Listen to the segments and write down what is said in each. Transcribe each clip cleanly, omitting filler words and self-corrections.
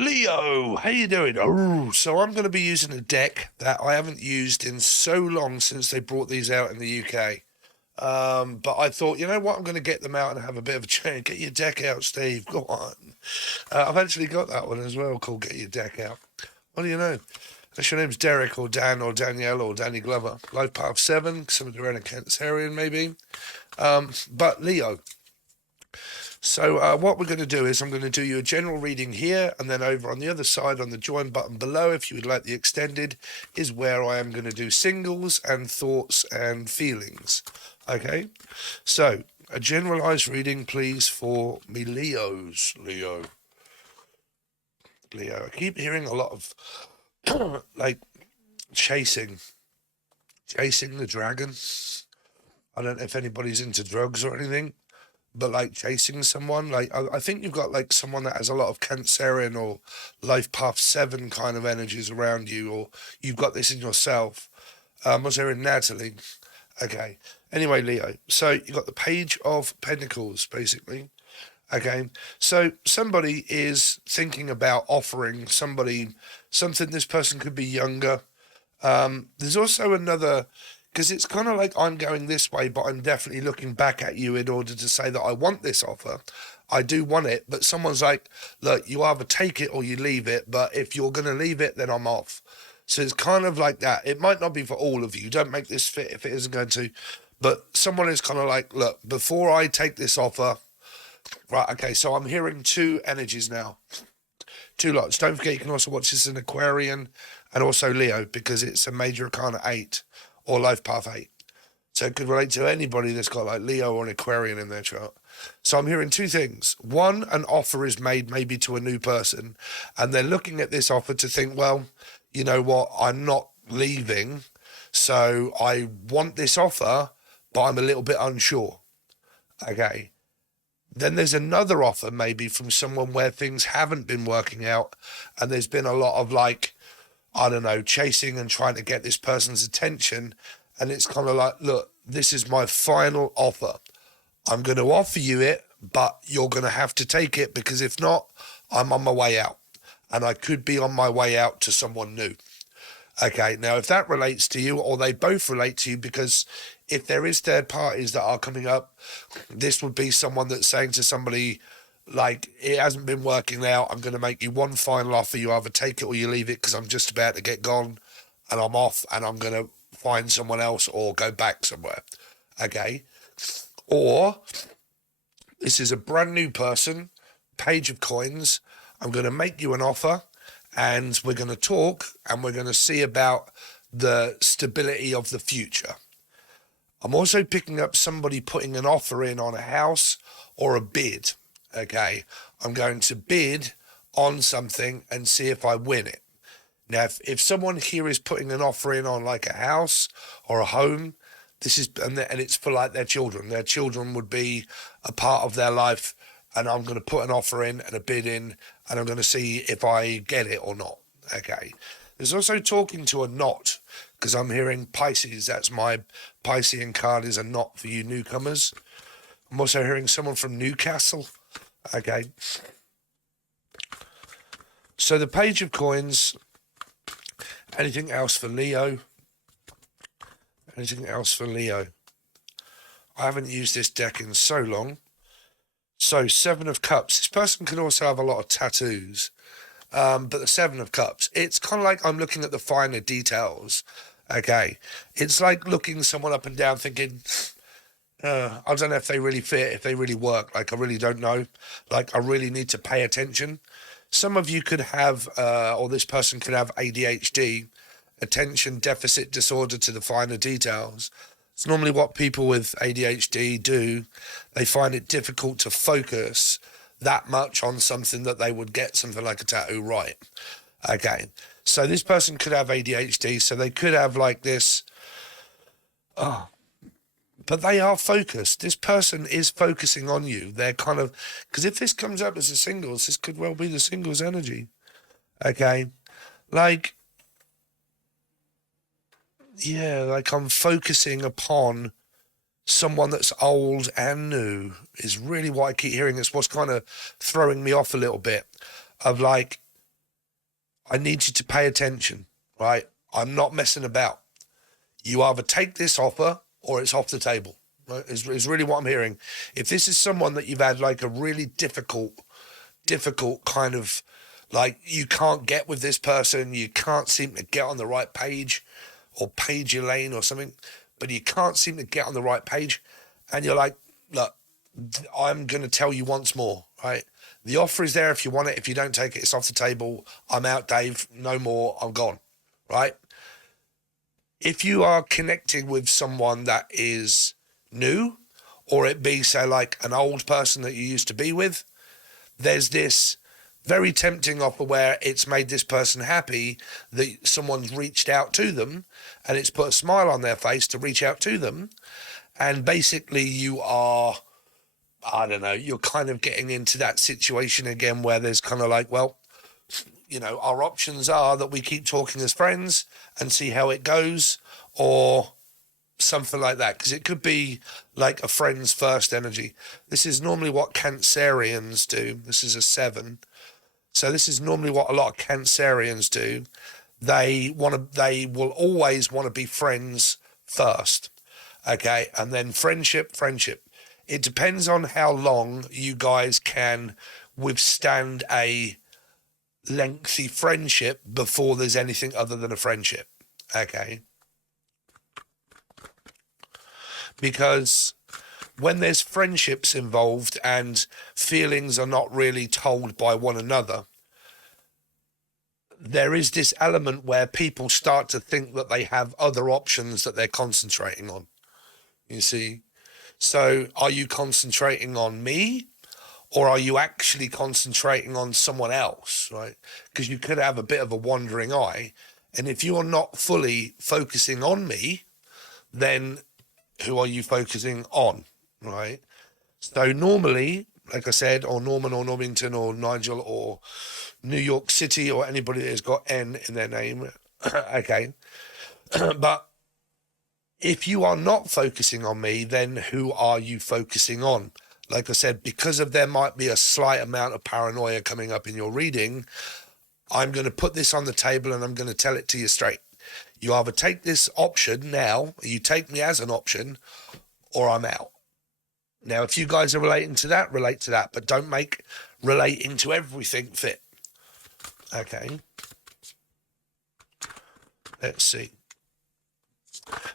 Leo, how you doing? Oh, so I'm going to be using a deck that I haven't used in so long since they brought these out in the UK. But I thought, you know what, I'm going to get them out and have a bit of a change. Get your deck out, Steve. Go on. I've actually got that one as well called Get Your Deck Out. What do you know? Unless your name's Derek or Dan or Danielle or Danny Glover. Life Path 7, some of the around a Cancerian maybe. But Leo. So what we're going to do is I'm going to do you a general reading here, and then over on the other side on the join button below, if you would like the extended, is where I am going to do singles and thoughts and feelings. Okay, so a generalized reading, please, for me Leos. Leo. I keep hearing a lot of like chasing the dragon. I don't know if anybody's into drugs or anything, but like chasing someone, like I think you've got like someone that has a lot of Cancerian or Life Path 7 kind of energies around you, or you've got this in yourself. Was there in Natalie? Okay. Anyway, Leo, so you got the Page of Pentacles, basically. Okay. So somebody is thinking about offering somebody something. This person could be younger. There's also another, because it's kind of like I'm going this way, but I'm definitely looking back at you in order to say that I want this offer. I do want it, but someone's like, look, you either take it or you leave it, but if you're going to leave it, then I'm off. So it's kind of like that. It might not be for all of you. Don't make this fit if it isn't going to. But someone is kind of like, look, before I take this offer, right, okay, so I'm hearing two energies now. Two lots. Don't forget, you can also watch this in Aquarian and also Leo, because it's a major arcana 8 or Life Path 8. So it could relate to anybody that's got like Leo or an Aquarian in their chart. So I'm hearing two things. One, an offer is made maybe to a new person, and they're looking at this offer to think, well, you know what, I'm not leaving, so I want this offer, but I'm a little bit unsure. Okay. Then there's another offer maybe from someone where things haven't been working out, and there's been a lot of like, I don't know, chasing and trying to get this person's attention. And it's kind of like, look, this is my final offer. I'm going to offer you it, but you're going to have to take it, because if not, I'm on my way out. And I could be on my way out to someone new. Okay, now if that relates to you, or they both relate to you, because if there is third parties that are coming up, this would be someone that's saying to somebody, like, it hasn't been working out, I'm going to make you one final offer, you either take it or you leave it, because I'm just about to get gone and I'm off and I'm going to find someone else or go back somewhere. Okay, or this is a brand new person, Page of Coins, I'm going to make you an offer, and we're going to talk, and we're going to see about the stability of the future. I'm also picking up somebody putting an offer in on a house or a bid. Okay, I'm going to bid on something and see if I win it. Now, if someone here is putting an offer in on like a house or a home, this is, and it's for like their children. Their children would be a part of their life, and I'm going to put an offer in and a bid in, and I'm going to see if I get it or not. Okay. There's also talking to a knot, because I'm hearing Pisces. That's my Piscean card, is a knot for you newcomers. I'm also hearing someone from Newcastle. Okay. So the Page of Coins. Anything else for Leo? Anything else for Leo? I haven't used this deck in so long. So, Seven of Cups. This person can also have a lot of tattoos. But the Seven of Cups, it's kind of like I'm looking at the finer details. Okay. It's like looking someone up and down thinking, I don't know if they really fit, if they really work. Like, I really don't know. Like, I really need to pay attention. Some of you could have, or this person could have ADHD, attention deficit disorder to the finer details. It's normally what people with ADHD do. They find it difficult to focus that much on something that they would get something like a tattoo right. Okay, so this person could have ADHD, so they could have like this, but they are focused. This person is focusing on you. They're kind of, because if this comes up as a singles, this could well be the singles energy. Okay, like, yeah, like I'm focusing upon someone that's old and new is really what I keep hearing. It's what's kind of throwing me off a little bit, of like, I need you to pay attention, right? I'm not messing about. You either take this offer or it's off the table, right? Is really what I'm hearing. If this is someone that you've had like a really difficult kind of, like, you can't get with this person, you can't seem to get on the right page or page lane or something, but you can't seem to get on the right page, and you're like, look, I'm going to tell you once more, right? The offer is there if you want it. If you don't take it, it's off the table. I'm out, Dave. No more. I'm gone, right? If you are connecting with someone that is new, or it be, say, like an old person that you used to be with, there's this very tempting offer where it's made this person happy that someone's reached out to them, and it's put a smile on their face to reach out to them. And basically you are, I don't know, you're kind of getting into that situation again where there's kind of like, well, our options are that we keep talking as friends and see how it goes, or something like that, because it could be like a friend's first energy. This is normally what Cancerians do. This is a 7. So this is normally what a lot of Cancerians do. They will always want to be friends first. Okay. And then friendship. It depends on how long you guys can withstand a lengthy friendship before there's anything other than a friendship. Okay. Because when there's friendships involved and feelings are not really told by one another, there is this element where people start to think that they have other options that they're concentrating on. You see? So are you concentrating on me, or are you actually concentrating on someone else, right? Because you could have a bit of a wandering eye. And if you're not fully focusing on me, then who are you focusing on, right? So normally, like I said, or Norman or Normington or Nigel or New York City or anybody that has got N in their name, okay. But if you are not focusing on me, then who are you focusing on? Like I said, because there might be a slight amount of paranoia coming up in your reading, I'm going to put this on the table and I'm going to tell it to you straight. You either take this option now, you take me as an option, or I'm out. Now, if you guys are relating to that, relate to that, but don't make relating to everything fit. Okay. Let's see.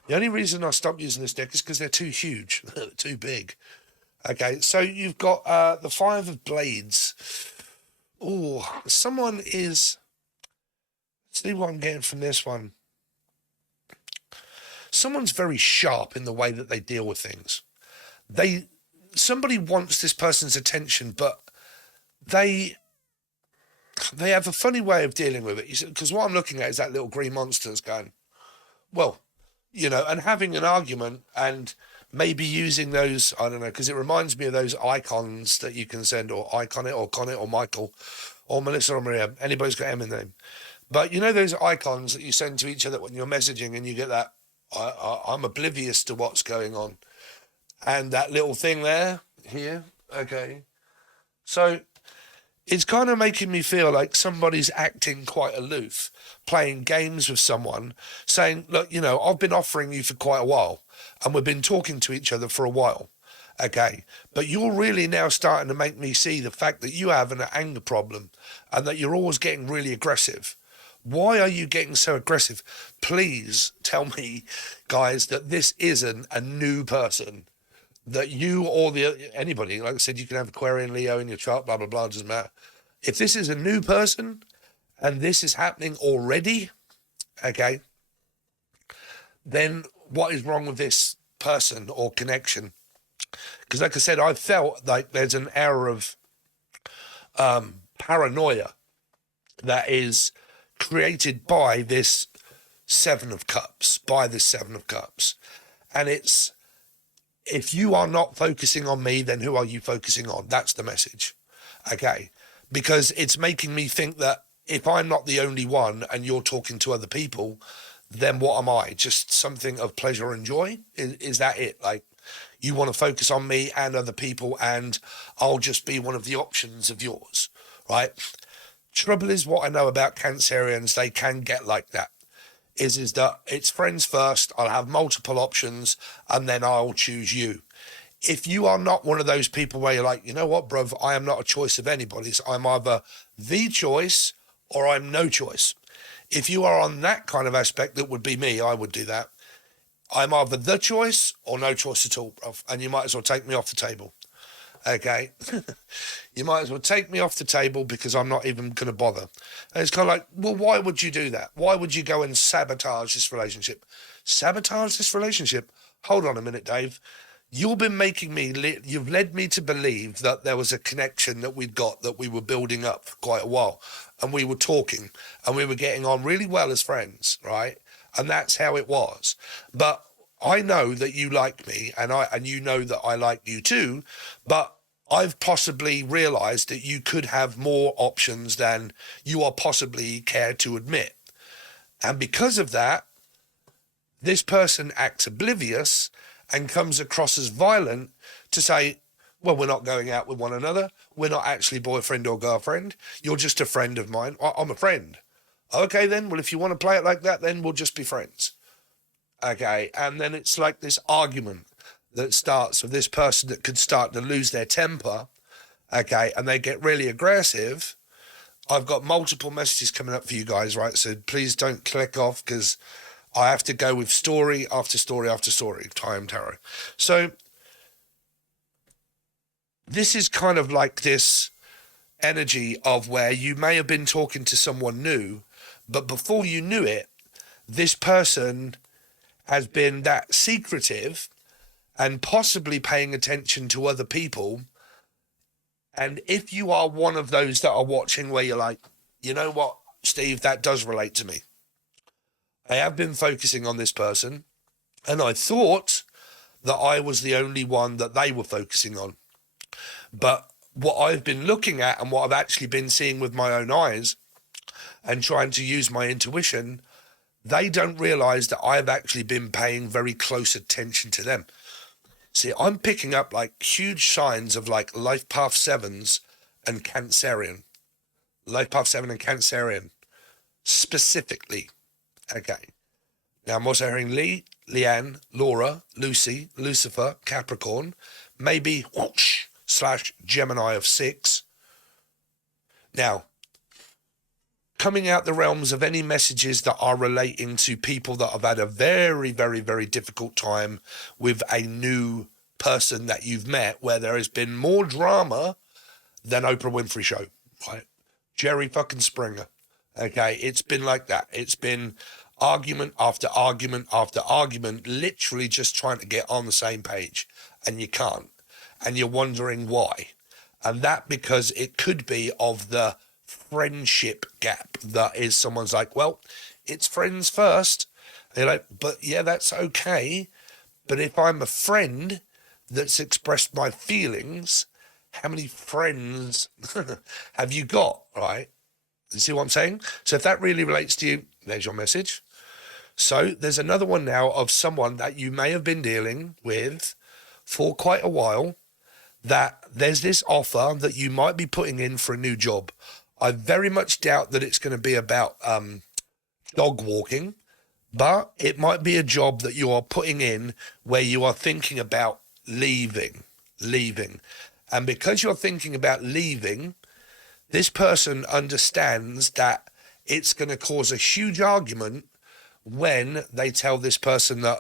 The only reason I stopped using this deck is because they're too huge, they're too big. Okay, so you've got the 5 of Blades. Oh, someone is... Let's see what I'm getting from this one. Someone's very sharp in the way that they deal with things. Somebody wants this person's attention, but they have a funny way of dealing with it. Because what I'm looking at is that little green monster that's going, well, and having an argument and maybe using those, I don't know, because it reminds me of those icons that you can send, or Icon it, or Con it, or Michael, or Melissa, or Maria. Anybody's got M in name. But those icons that you send to each other when you're messaging and you get that, I'm oblivious to what's going on. And that little thing there, here, okay. So it's kind of making me feel like somebody's acting quite aloof, playing games with someone, saying, look, I've been offering you for quite a while, and we've been talking to each other for a while, okay. But you're really now starting to make me see the fact that you have an anger problem and that you're always getting really aggressive. Why are you getting so aggressive? Please tell me, guys, that this isn't a new person. That you or anybody, like I said, you can have Aquarian, Leo in your chart, blah, blah, blah, doesn't matter. If this is a new person and this is happening already, okay, then what is wrong with this person or connection? Because like I said, I felt like there's an air of paranoia that is created by this 7 of Cups, And it's, if you are not focusing on me, then who are you focusing on? That's the message, okay? Because it's making me think that if I'm not the only one and you're talking to other people, then what am I? Just something of pleasure and joy? Is that it? Like, you want to focus on me and other people and I'll just be one of the options of yours, right? Trouble is, what I know about Cancerians, they can get like that. Is that it's friends first, I'll have multiple options, and then I'll choose you. If you are not one of those people where you're like, you know what, bruv, I am not a choice of anybody's. I'm either the choice or I'm no choice. If you are on that kind of aspect, that would be me. I would do that. I'm either the choice or no choice at all, bruv. And you might as well take me off the table. Okay? You might as well take me off the table because I'm not even going to bother. And it's kind of like, well, why would you do that? Why would you go and sabotage this relationship? Sabotage this relationship? Hold on a minute, Dave. You've been making me, you've led me to believe that there was a connection that we'd got, that we were building up for quite a while. And we were talking and we were getting on really well as friends, right? And that's how it was. But I know that you like me and you know that I like you too, but I've possibly realized that you could have more options than you are possibly care to admit. And because of that, this person acts oblivious and comes across as violent to say, well, we're not going out with one another. We're not actually boyfriend or girlfriend. You're just a friend of mine. I'm a friend. Okay, then. Well, if you want to play it like that, then we'll just be friends. Okay. And then it's like this argument that starts with this person that could start to lose their temper. Okay. And they get really aggressive. I've got multiple messages coming up for you guys, right? So please don't click off because I have to go with story after story after story, time tarot. So this is kind of like this energy of where you may have been talking to someone new, but before you knew it, this person has been that secretive and possibly paying attention to other people. And if you are one of those that are watching where you're like, you know what, Steve, that does relate to me. I have been focusing on this person, and I thought that I was the only one that they were focusing on. But what I've been looking at and what I've actually been seeing with my own eyes and trying to use my intuition, they don't realize that I've actually been paying very close attention to them. See, I'm picking up like huge signs of like life path 7s and Cancerian. Life path 7 and Cancerian specifically. Okay. Now I'm also hearing Lee, Leanne, Laura, Lucy, Lucifer, Capricorn, maybe whoosh, / Gemini of 6. Now, coming out the realms of any messages that are relating to people that have had a very, very, very difficult time with a new person that you've met, where there has been more drama than Oprah Winfrey Show, right? Jerry fucking Springer. Okay, it's been like that. It's been argument after argument after argument, literally just trying to get on the same page, and you can't. And you're wondering why. And that because it could be of the friendship gap. That is, someone's like, well, it's friends first. And you're like, but yeah, that's okay. But if I'm a friend that's expressed my feelings, how many friends have you got, right? You see what I'm saying? So if that really relates to you, there's your message. So there's another one now of someone that you may have been dealing with for quite a while, that there's this offer that you might be putting in for a new job. I very much doubt that it's going to be about dog walking, but it might be a job that you are putting in where you are thinking about leaving. And because you're thinking about leaving, this person understands that it's going to cause a huge argument when they tell this person that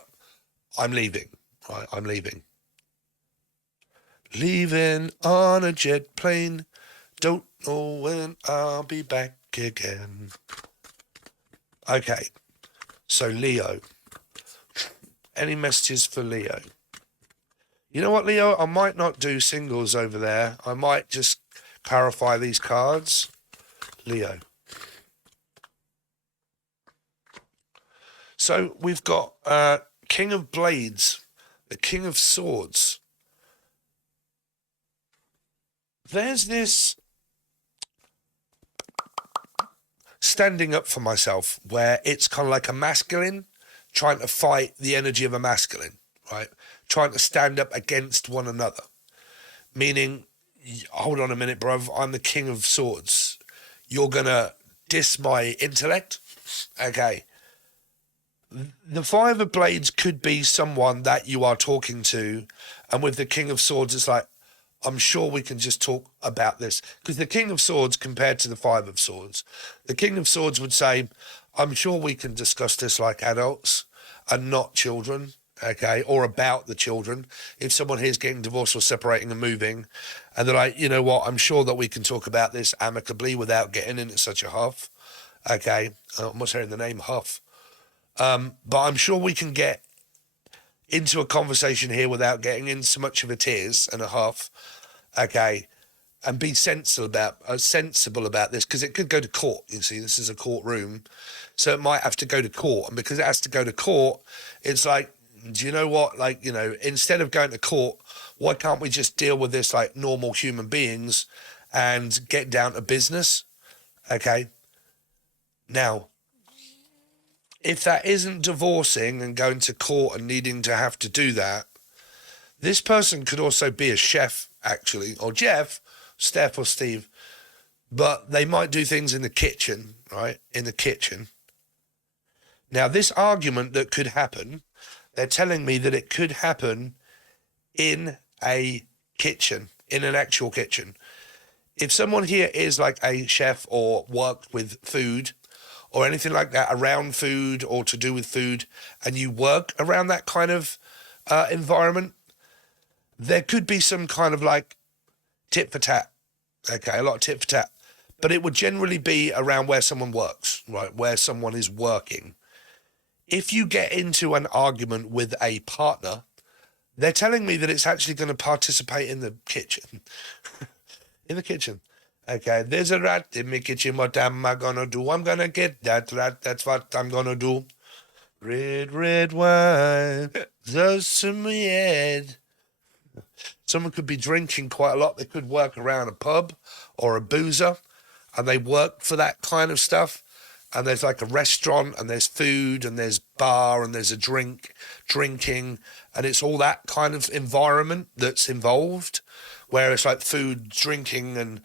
I'm leaving, right? I'm leaving. Leaving on a jet plane, don't know when I'll be back again. Okay, so Leo. Any messages for Leo? You know what, Leo? I might not do singles over there. I might just clarify these cards. Leo. So we've got King of Blades, the King of Swords. There's this standing up for myself where it's kind of like a masculine trying to fight the energy of a masculine, right? Trying to stand up against one another. Meaning, hold on a minute, bruv, I'm the King of Swords. you're going to diss my intellect. Okay. The Five of Blades could be someone that you are talking to, and with the King of Swords, it's like, I'm sure we can just talk about this. Because the King of Swords compared to the Five of Swords, the King of Swords would say, I'm sure we can discuss this like adults and not children, okay, or about the children. If someone here is getting divorced or separating and moving, and they're like, you know what, I'm sure that we can talk about this amicably without getting into such a huff, okay. I'm almost hearing the name huff. But I'm sure we can get into a conversation here without getting in so much of a tears and a huff, okay, and be sensible about this, because it could go to court. You see, this is a courtroom, so it might have to go to court, and because it has to go to court, it's like, do you know what? Like, you know, instead of going to court, why can't we just deal with this like normal human beings and get down to business? Okay. Now, if that isn't divorcing and going to court and needing to have to do that, this person could also be a chef, actually, or Jeff, Steph, or Steve, but they might do things in the kitchen, right? In the kitchen. Now, this argument that could happen, they're telling me that it could happen in a kitchen, in an actual kitchen. If someone here is like a chef or worked with food, or anything like that, around food or to do with food, and you work around that kind of environment, there could be some kind of like tit for tat. Okay, a lot of tit for tat. But it would generally be around where someone works, right? Where someone is working. If you get into an argument with a partner, they're telling me that it's actually going to participate in the kitchen. In the kitchen. Okay, there's a rat in my kitchen. What am I gonna do? I'm gonna get that rat. That's what I'm gonna do. Red, red wine, just to my head. Someone could be drinking quite a lot. They could work around a pub or a boozer, and they work for that kind of stuff. And there's like a restaurant, and there's food, and there's bar, and there's a drinking, and it's all that kind of environment that's involved, where it's like food, drinking, and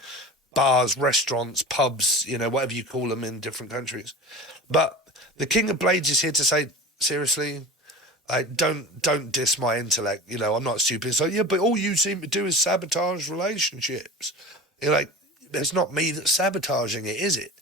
bars, restaurants, pubs, you know, whatever you call them in different countries. But the King of Blades is here to say, seriously, like, don't diss my intellect. You know, I'm not stupid. So yeah, but all you seem to do is sabotage relationships. You're like, it's not me that's sabotaging it, is it?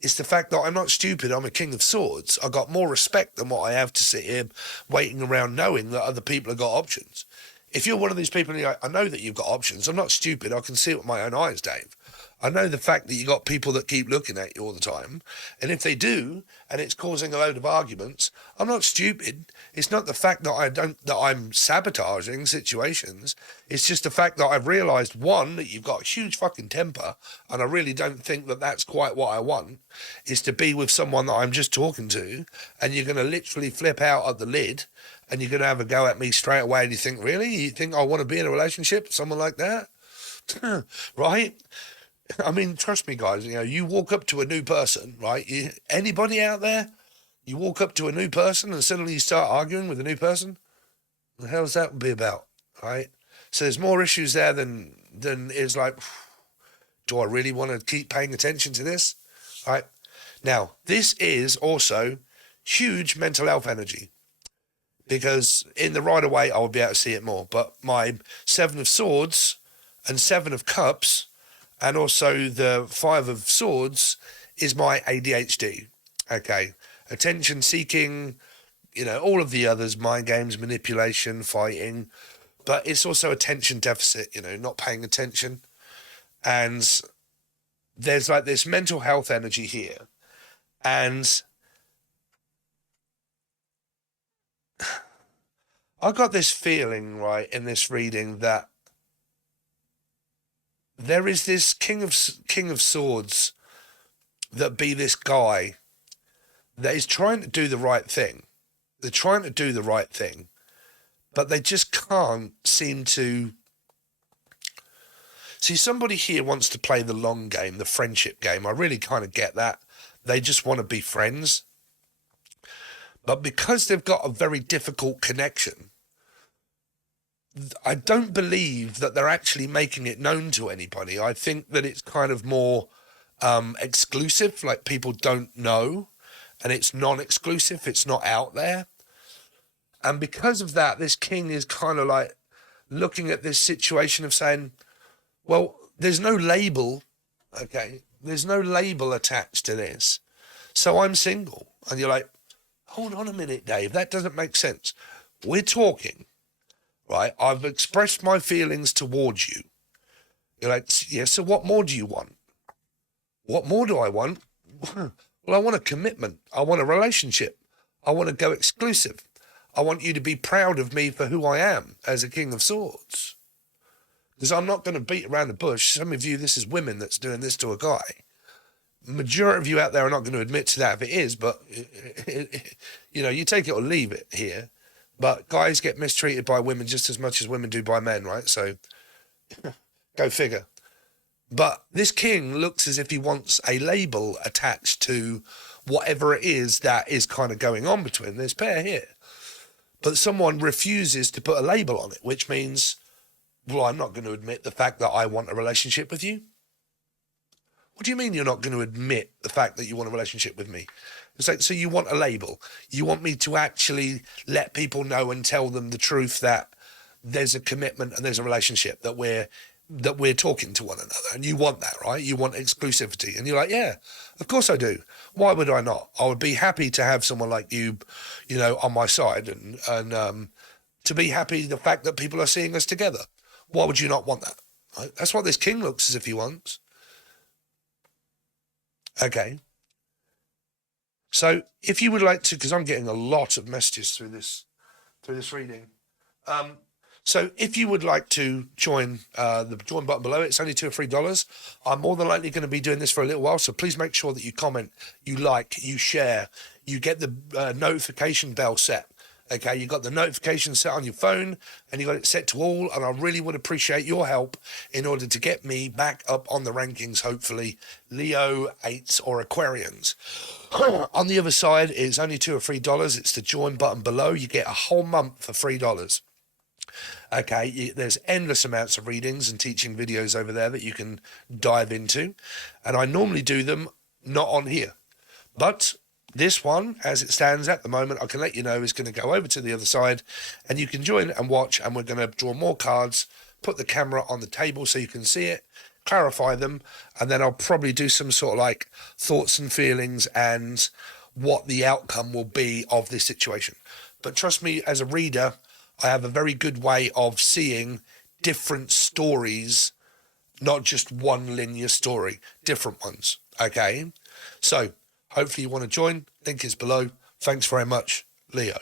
It's the fact that I'm not stupid. I'm a King of Swords. I got more respect than what I have to sit here waiting around knowing that other people have got options. If you're one of these people, and you're like, I know that you've got options. I'm not stupid. I can see it with my own eyes, Dave. I know the fact that you got people that keep looking at you all the time. And if they do, and it's causing a load of arguments, I'm not stupid. It's not the fact that I'm sabotaging situations. It's just the fact that I've realised, one, that you've got a huge fucking temper, and I really don't think that that's quite what I want, is to be with someone that I'm just talking to, and you're going to literally flip out at the lid, and you're going to have a go at me straight away, and you think, really? You think I want to be in a relationship with someone like that? Right? I mean, trust me, guys, you know, you walk up to a new person, right? Anybody out there, you walk up to a new person and suddenly you start arguing with a new person? What the hell's that be about, right? So there's more issues there than is like, do I really want to keep paying attention to this? Right? Now, this is also huge mental health energy, because in the right away, I will be able to see it more. But my Seven of Swords and Seven of Cups, and also the Five of Swords, is my ADHD. Okay. Attention seeking, you know, all of the others, mind games, manipulation, fighting. But it's also attention deficit, you know, not paying attention. And there's like this mental health energy here. And I got this feeling, right, in this reading that there is this King of Swords that be this guy that is trying to do the right thing. They're trying to do the right thing, but they just can't seem to. See, somebody here wants to play the long game, the friendship game. I really kind of get that. They just want to be friends. But because they've got a very difficult connection, I don't believe that they're actually making it known to anybody. I think that it's kind of more exclusive, like people don't know, and it's non-exclusive, it's not out there. And because of that, this king is kind of like looking at this situation of saying, well, there's no label, okay? There's no label attached to this. So I'm single. And you're like, hold on a minute, Dave, that doesn't make sense. We're talking, right? I've expressed my feelings towards you. You're like, yeah, so what more do you want? What more do I want? Well, I want a commitment. I want a relationship. I want to go exclusive. I want you to be proud of me for who I am as a King of Swords. Because I'm not going to beat around the bush. Some of you, this is women that's doing this to a guy. Majority of you out there are not going to admit to that if it is, but, you know, you take it or leave it here. But guys get mistreated by women just as much as women do by men, right? So, go figure. But this king looks as if he wants a label attached to whatever it is that is kind of going on between this pair here. But someone refuses to put a label on it, which means, well, I'm not going to admit the fact that I want a relationship with you. What do you mean you're not going to admit the fact that you want a relationship with me? It's like, so you want a label. You want me to actually let people know and tell them the truth that there's a commitment and there's a relationship, that we're talking to one another. And you want that, right? You want exclusivity. And you're like, yeah, of course I do. Why would I not? I would be happy to have someone like you, you know, on my side and to be happy the fact that people are seeing us together. Why would you not want that? Right? That's what this king looks as if he wants. Okay. So if you would like to, because I'm getting a lot of messages through this reading. So if you would like to join the join button below, it's only $2 or $3. I'm more than likely going to be doing this for a little while, so please make sure that you comment, you like, you share, you get the notification bell set. Okay, you got the notification set on your phone and you got it set to all, and I really would appreciate your help in order to get me back up on the rankings, hopefully, Leo, 8s or Aquarians. On the other side, it's only $2 or $3. It's the join button below. You get a whole month for $3. Okay, there's endless amounts of readings and teaching videos over there that you can dive into, and I normally do them not on here, but this one, as it stands at the moment, I can let you know is going to go over to the other side, and you can join and watch, and we're going to draw more cards, put the camera on the table so you can see it, clarify them, and then I'll probably do some sort of like thoughts and feelings and what the outcome will be of this situation. But trust me, as a reader, I have a very good way of seeing different stories, not just one linear story, different ones, okay? So hopefully you want to join. Link is below. Thanks very much, Leo.